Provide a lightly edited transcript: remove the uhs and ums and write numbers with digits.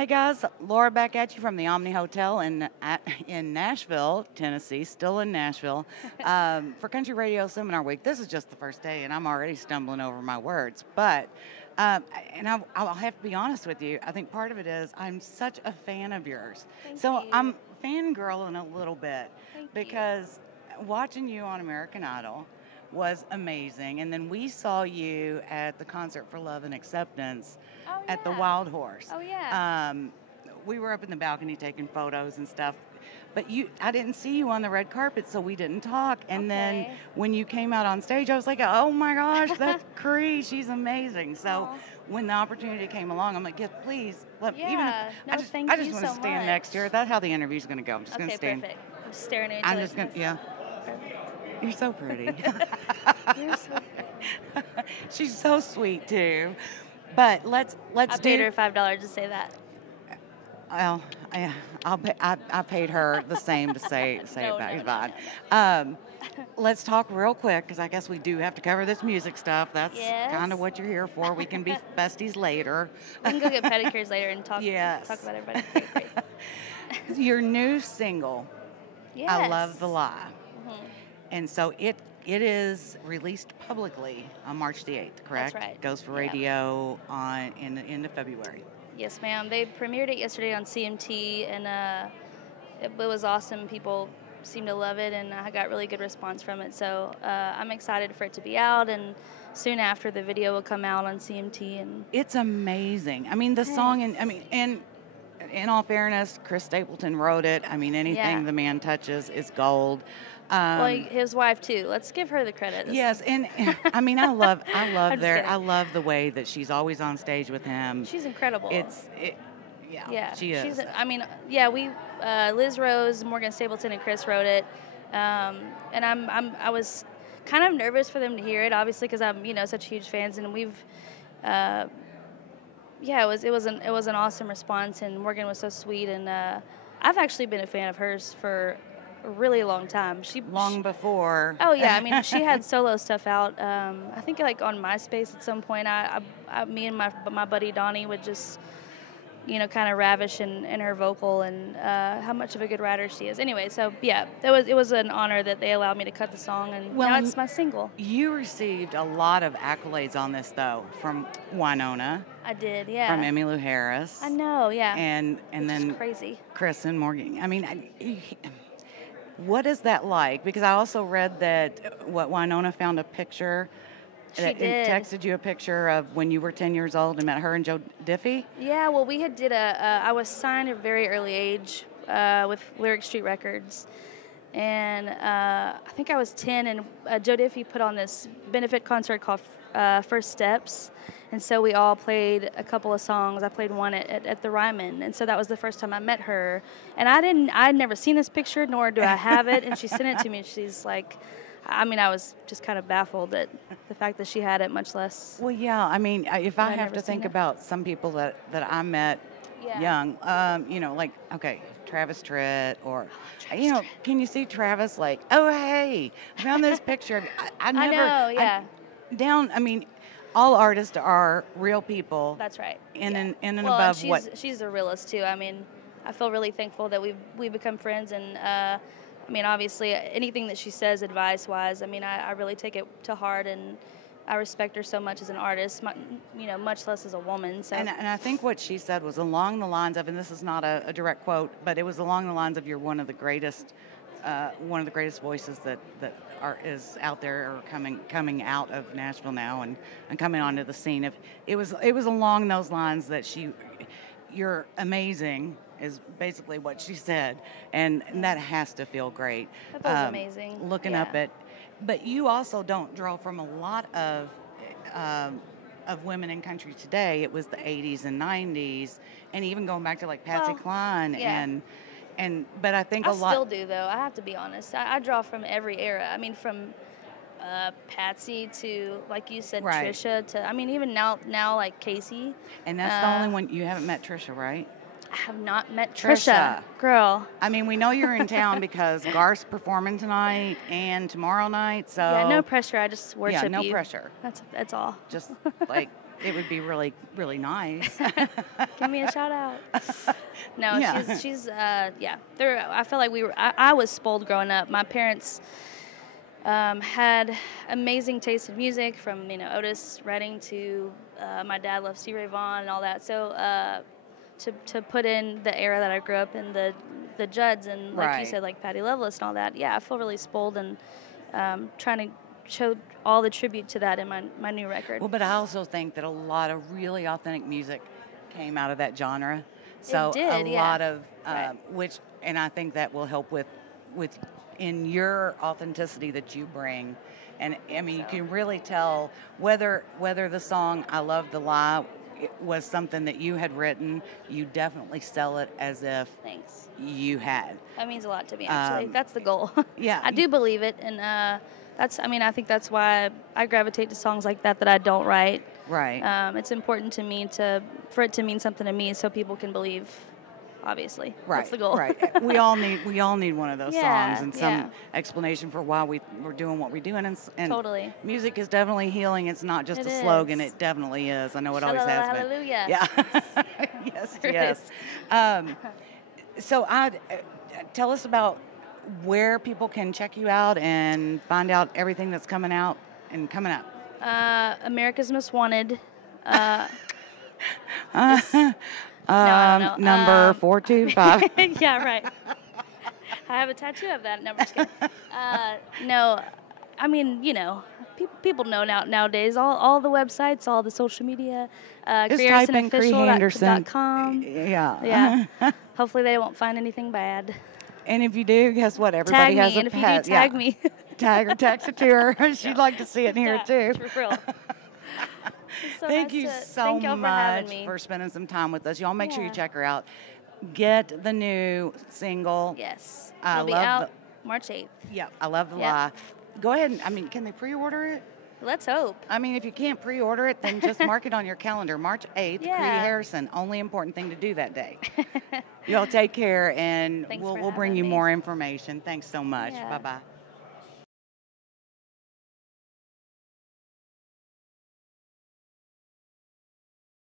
Hey guys, Laura back at you from the Omni Hotel in Nashville, Tennessee, still in Nashville, for Country Radio Seminar Week. This is just the first day, and I'm already stumbling over my words. But, I'll have to be honest with you. I think part of it is I'm such a fan of yours. Thank So you. I'm fangirling a little bit Thank because watching you on American Idol was amazing. And then we saw you at the Concert for Love and Acceptance Oh, at the yeah. Wild Horse. Oh, yeah. We were up in the balcony taking photos and stuff, but I didn't see you on the red carpet, so we didn't talk. And then Okay. when you came out on stage, I was like, oh my gosh, that's Kree. She's amazing. So Aw. when the opportunity came along, I'm like, yes, please. Even if, Yeah. No, thank I just you want to so stand much. next to her. That's how the interview's going to go. I'm just going Okay, to stand. perfect. I'm staring at each I'm other. just going to, yeah. Perfect. You're so pretty. You're so She's so sweet too. But let's I do. paid her $5 to say that. Well, I paid her the same to say No, it back. no, It's no, fine. no, Let's talk real quick because I guess we do have to cover this music stuff. That's Yes. kind of what you're here for. We can be besties later. We can go get pedicures later and talk Yes. about everybody. Great. Your new single, Yes. I Love the Lie. Mhm. And so it is released publicly on March the 8th, correct? That's right. Goes for Yeah. radio in the end of February. Yes, ma'am. They premiered it yesterday on CMT, and it was awesome. People seemed to love it, and I got really good response from it. So I'm excited for it to be out, and soon after the video will come out on CMT. And It's amazing. I mean, the song, and in all fairness, Chris Stapleton wrote it. I mean, anything Yeah. the man touches is gold. well, his wife too. Let's give her the credit. Yes, and I mean, I love I'm just kidding. I love the way that she's always on stage with him. She's incredible. Yeah, she is. We Liz Rose, Morgan Stapleton, and Chris wrote it, and I was kind of nervous for them to hear it, obviously, because I'm such huge fans, and we've. It was an awesome response, and Morgan was so sweet, and I've actually been a fan of hers for a really long time. Long before. Oh yeah, I mean she had solo stuff out. I think like on MySpace at some point. Me and my buddy Donnie would just kind of ravish in her vocal and how much of a good writer she is. Anyway, so yeah, it was an honor that they allowed me to cut the song, and now it's my single. You received a lot of accolades on this though, from Winona. I did, yeah. From Emmylou Harris. I know, yeah. And Which then is crazy. Chris and Morgan. I mean, what is that like? Because I also read that Winona found a picture. She and did. Texted you a picture of when you were 10 years old and met her and Joe Diffie. Yeah, well, we did I was signed at a very early age with Lyric Street Records. And I think I was 10, and Joe Diffie put on this benefit concert called First Steps. And so we all played a couple of songs. I played one at the Ryman. And so that was the first time I met her. And I'd never seen this picture, nor do I have it. And she sent it to me, and she's like, I was just kind of baffled at the fact that she had it, much less. Well, yeah. I mean, if I I'd have never to think seen it. about some people that I met young, like, okay, Travis Tritt, or, can you see Travis like, oh, hey, I found this picture. I never. know, yeah. All artists are real people. That's right. In yeah. and and above she's, what. She's a realist too. I mean, I feel really thankful that we've become friends, and obviously anything that she says advice-wise, I really take it to heart, and I respect her so much as an artist, much less as a woman. So. And I think what she said was along the lines of, and this is not a direct quote, but it was along the lines of, you're one of the greatest voices that is out there, or coming out of Nashville now and coming onto the scene. If it was along those lines that you're amazing, is basically what she said, and that has to feel great. That feels amazing. Looking up at, but you also don't draw from a lot of women in country today. It was the 80s and 90s, and even going back to like Patsy Cline but I think I a lot. still do, though. I have to be honest. I draw from every era. From Patsy to, like you said, Right. Trisha to, even now like Casey. And that's the only one you haven't met, Trisha, right? I have not met Trisha. Girl. I mean, we know you're in town because Garth's performing tonight and tomorrow night. So Yeah, no pressure. I just worship you. Yeah, no pressure. That's all. Just like it would be really, really nice. Give me a shout out. No, Yeah. she's yeah. I feel like I was spoiled growing up. My parents had amazing taste in music, from Otis Redding to my dad loved Stevie Ray Vaughan and all that. So to put in the era that I grew up in, the Judds and like you said, like Patti Loveless and all that. Yeah, I feel really spoiled and trying to show all the tribute to that in my new record. Well, but I also think that a lot of really authentic music came out of that genre. So it did, a yeah. lot of Right. and I think that will help with in your authenticity that you bring. And I mean, you can really tell whether the song "I Love the Lie" it was something that you had written. You definitely sell it as if Thanks. you had. That means a lot to me, actually. That's the goal. Yeah, I do believe it, and I think that's why I gravitate to songs like that I don't write. Right. It's important to me for it to mean something to me, so people can believe. Obviously, Right. That's the goal. Right. We all need one of those Yeah, songs and some yeah. explanation for why we're doing what we do. And Totally. music is definitely healing. It's not just It a slogan. is. It definitely is. I know it always has been. Hallelujah. Yeah. Yes. It Yes. So tell us about where people can check you out and find out everything that's coming out and coming up. America's Most Wanted. Number 425. Yeah, right. I have a tattoo of that. No, I'm just kidding. No, I mean, people know nowadays. All the websites, all the social media. Just type in Kree Henderson. .com. Yeah. Yeah. Hopefully they won't find anything bad. And if you do, guess what? Everybody Tag has me, a and if you pet. do, tag me. Tag or text it to her. She'd like to see it and hear it Yeah, too. for real. So Thank nice you to- so thank y'all for having much me. for spending some time with us. Y'all make sure you Yeah. check her out. Get the new single. Yes. I It'll be love out March 8th. Yeah, I love the Yeah. lie. Go ahead and, I mean, can they pre-order it? Let's hope. I mean, if you can't pre-order it, then just mark it on your calendar. March 8th, Yeah. Kree Harrison. Only important thing to do that day. Y'all take care, and Thanks we'll for bring having you me. more information. Thanks so much. Yeah. Bye-bye.